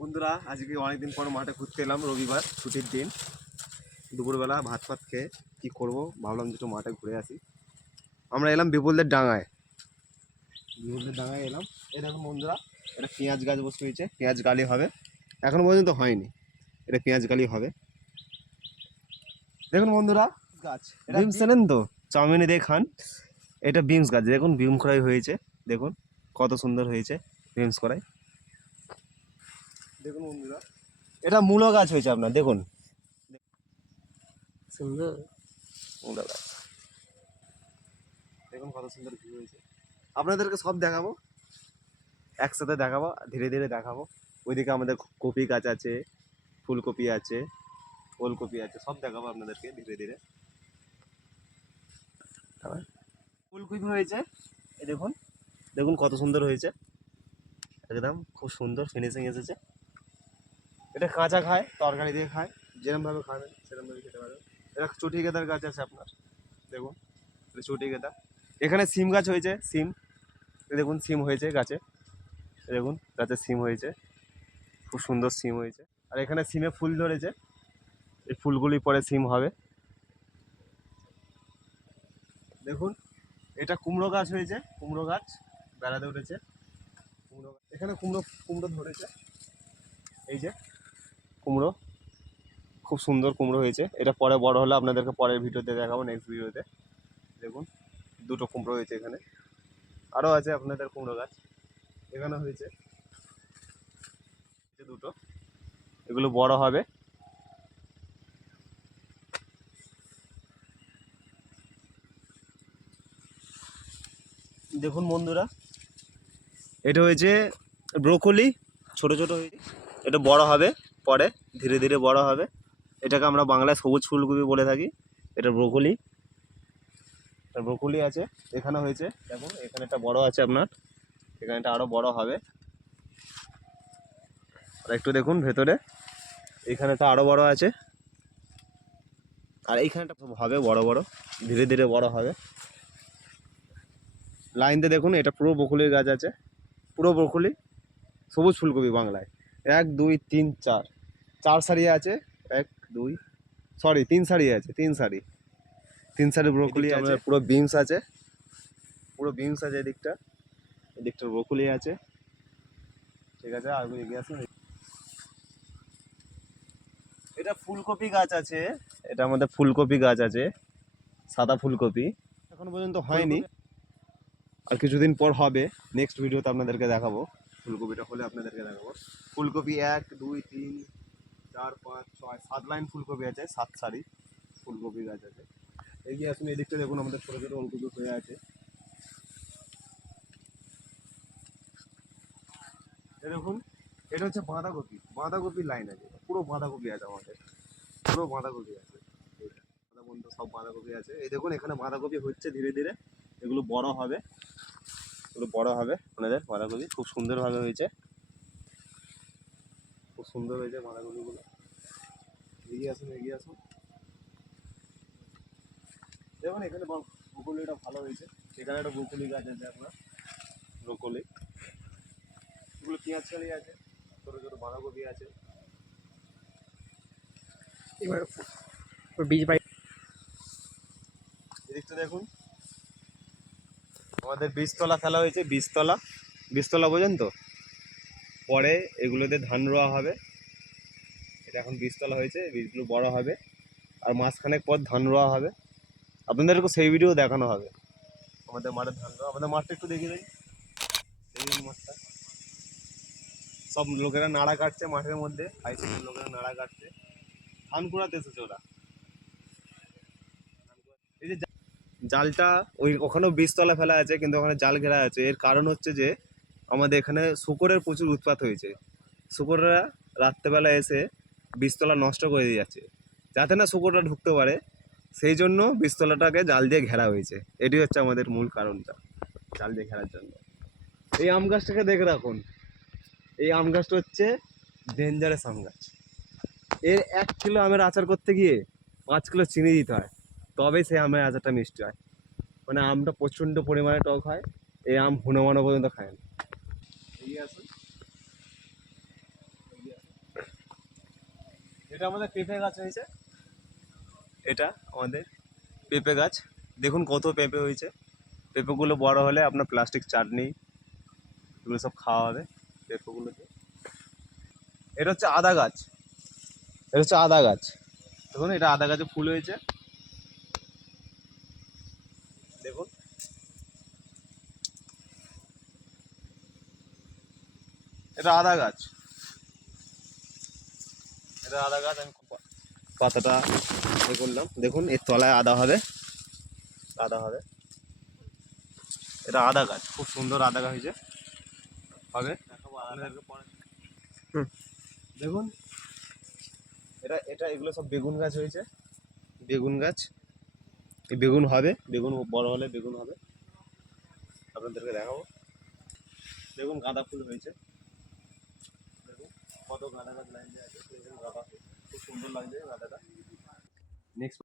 বন্ধুরা আজকে অনেকদিন পর মাঠে ঘুরতে এলাম, রবিবার ছুটির দিন। দুপুরবেলা ভাত ফাত খেয়ে কী করবো ভাবলাম যে একটু মাঠে ঘুরে আসি। আমরা এলাম বিপুলদের ডাঙায়। এলাম। এই দেখুন বন্ধুরা, এটা পেঁয়াজ গাছ বসে হয়েছে, পেঁয়াজ গালি হবে, এখনো পর্যন্ত হয়নি। এটা পেঁয়াজ গালি হবে। দেখুন বন্ধুরা, গাছ বিমস চেনেন তো, চাউমিনে দিয়ে খান। এটা বিমস গাছ, দেখুন বিম করাই হয়েছে, দেখুন কত সুন্দর হয়েছে বিমস করাই। দেখুন বন্ধুরা, এটা মূলো গাছ হয়েছে আপনার, দেখুন সুন্দর মূলো গাছ, দেখুন কত সুন্দর ভিউ হয়েছে। আপনাদেরকে সব দেখাবো, একসাথে দেখাবো, ধীরে ধীরে দেখাবো। ওইদিকে আমাদের কপি গাছ আছে, ফুলকপি আছে, ওলকপি আছে, সব দেখাবো আপনাদেরকে ধীরে ধীরে। ফুলকপি হয়েছে, এই দেখুন, দেখুন কত সুন্দর হয়েছে, একদম খুব সুন্দর ফিনিশিং এসেছে। এটা কাঁচা খায়, তরকারি দিয়ে খায়, যেরকমভাবে খাবেন সেরকমভাবে খেতে পারবেন। এটা চটি গেঁদার গাছ আছে আপনার, দেখুন এটা চটি গেঁদা। এখানে সিম গাছ হয়েছে, সিম, দেখুন সিম হয়েছে গাছে, দেখুন গাছে সিম হয়েছে, খুব সুন্দর সিম হয়েছে। আর এখানে সিমে ফুল ধরেছে, এই ফুলগুলি পরে সিম হবে। দেখুন এটা কুমড়ো গাছ হয়েছে, কুমড়ো গাছ বেড়াতে উঠেছে, কুমড়ো গাছ। এখানে কুমড়ো কুমড়ো ধরেছে, এই যে কুমড়ো, খুব সুন্দর কুমড়ো হয়েছে। এটা পরে বড় হলে আপনাদেরকে পরের ভিডিওতে দেখাবো, নেক্সট ভিডিওতে। দেখুন দুটো কুমড়ো হয়েছে এখানে, আরও আছে আপনাদের কুমড়ো গাছ, এখানে হয়েছে দুটো, এগুলো বড় হবে। দেখুন বন্ধুরা, এটা হয়েছে ব্রোকলি, ছোট ছোট হয়েছে, এটা বড় হবে পরে, ধীরে ধীরে বড় হবে। এটাকে আমরা বাংলায় সবুজ ফুলকপি বলে থাকি। এটা ব্রোকলি, ব্রোকলি আছে, এখানে হয়েছে, দেখুন এখানে একটা বড় আছে আপনার, এখানে একটা আরও বড় হবে। আর একটু দেখুন ভেতরে, এখানে একটা আরও বড় আছে, আর এইখানটা হবে বড় বড়, ধীরে ধীরে বড় হবে। লাইনতে দেখুন, এটা পুরো ব্রোকলির গাছ আছে, পুরো ব্রোকলি, সবুজ ফুলকপি বাংলায়। 1 2 3 4, 4 সারি আছে, 1 2, সরি 3 সারি আছে, 3 সারি, 3 সারি ব্রোকলি আছে। পুরো বিনস আছে, পুরো বিনস আছে এদিকটা, এদিকটা ব্রোকলি আছে, ঠিক আছে। আর এগিয়ে আসুন, এটা ফুলকপি গাছ আছে, এটা আমাদের ফুলকপি গাছ আছে, সাদা ফুলকপি, এখন পর্যন্ত হয়নি, আর কিছুদিন পর হবে। নেক্সট ভিডিওতে আপনাদেরকে দেখাবো, ফুলকপিটা হলে আপনাদেরকে দেখাবো। ফুলকপি 1 2 3 4 5 6 7 লাইন ফুলকপি আছে, 7 সারি ফুলকপি গাছ আছে। এগিয়ে আসুন, এদিকটা দেখুন আমাদের ছোটো ছোটো ওলকপি হয়ে আছে। এ দেখুন, এটা হচ্ছে বাঁধাকপি, বাঁধাকপির লাইন আছে, পুরো বাঁধাকপি আছে আমাদের, পুরো বাঁধাকপি আছে, বন্ধু সব বাঁধাকপি আছে। এই দেখুন এখানে বাঁধাকপি হচ্ছে ধীরে ধীরে, এগুলো বড় হবে, এগুলো বড় হবে আপনাদের বাঁধাকপি, খুব সুন্দরভাবে হয়েছে, খুব সুন্দর হয়েছে বাঁধাকপিগুলো। এগিয়ে আসুন, এগিয়ে আসুন, দেখুন এখানে ব্রোকলিটা ভালো হয়েছে। এখানে একটা ব্রোকলি গাছ আছে আপনার, ব্রোকলি, এগুলো পেঁয়াজ কালি আছে, ছোটো ছোটো বাঁধাকপি আছে। এবার বীজ বাই এদিকটা দেখুন, আমাদের বীজতলা ফেলা হয়েছে, বীজতলা, বীজতলা বোঝেন তো, পরে এগুলোতে ধান রোয়া হবে। এটা এখন বীজতলা হয়েছে, বীজগুলো বড় হবে, আর মাঝখানে পর ধান রোয়া হবে, আপনাদেরকে সেই ভিডিও দেখানো হবে। আমাদের মাঠের ধান রোয়া, আমাদের মাঠটা একটু দেখিয়ে দিই, দেখুন মাঠটা, সব লোকেরা নাড়া কাটছে মাঠের মধ্যে, হাইস্কুলের লোকেরা নাড়া কাটছে, ধান কুড়াতে এসেছে ওরা। এই যে জালটা, ওখানেও বীজতলা ফেলা আছে, কিন্তু ওখানে জাল ঘেরা আছে। এর কারণ হচ্ছে যে আমাদের এখানে শূকরের প্রচুর উৎপাত হয়েছে, শূকররা রাত্রেবেলা এসে বীজতলা নষ্ট করে দিয়ে যাচ্ছে, যাতে না শূকররা ঢুকতে পারে, সেই জন্য বীজতলাটাকে জাল দিয়ে ঘেরা হয়েছে। এটি হচ্ছে আমাদের মূল কারণটা, জাল দিয়ে ঘেরার জন্য। এই আম গাছটাকে দেখে রাখুন, এই আম গাছটা হচ্ছে ডেঞ্জারাস আম গাছ। এর 1 কিলো আমের আচার করতে গিয়ে 5 কিলো চিনি দিতে হয়, তবেই সেই আমের আচারটা মিষ্টি হয়। মানে আমটা প্রচণ্ড পরিমাণে টক হয়, এই আম হনুমানও পর্যন্ত খায় না। এগিয়ে আসুন, এটা আমাদের পেঁপে গাছ হয়েছে, এটা আমাদের পেঁপে গাছ। দেখুন কত পেঁপে হয়েছে। পেঁপেগুলো বড় হলে আপনার প্লাস্টিক চাটনি এগুলো সব খাওয়া হবে পেঁপেগুলোতে। এটা হচ্ছে আদা গাছ, এটা হচ্ছে আদা গাছ। দেখুন এটা আদা গাছে ফুল হয়েছে, দেখুন। এটা আদা গাছ, এটা আদা গাছ। আমি পাতাটা এ করলাম, দেখুন এর তলায় আদা হবে, আদা হবে। এটা আদা গাছ, খুব সুন্দর আদা গাছ হয়েছে, হবে আপনাদেরকে পরে। হুম। দেখুন এটা এটা এগুলো সব বেগুন গাছ হয়েছে, বেগুন গাছ। এই বেগুন হবে, বেগুন বড় হলে বেগুন হবে, আপনাদেরকে দেখাবো। দেখুন গাঁদা ফুল হয়েছে, দেখুন কত গাঁদা গাছ লাইন দিয়ে আছে, দেখুন গাঁদা ফুল খুব সুন্দর লাগছে গাঁদাটা। নেক্সট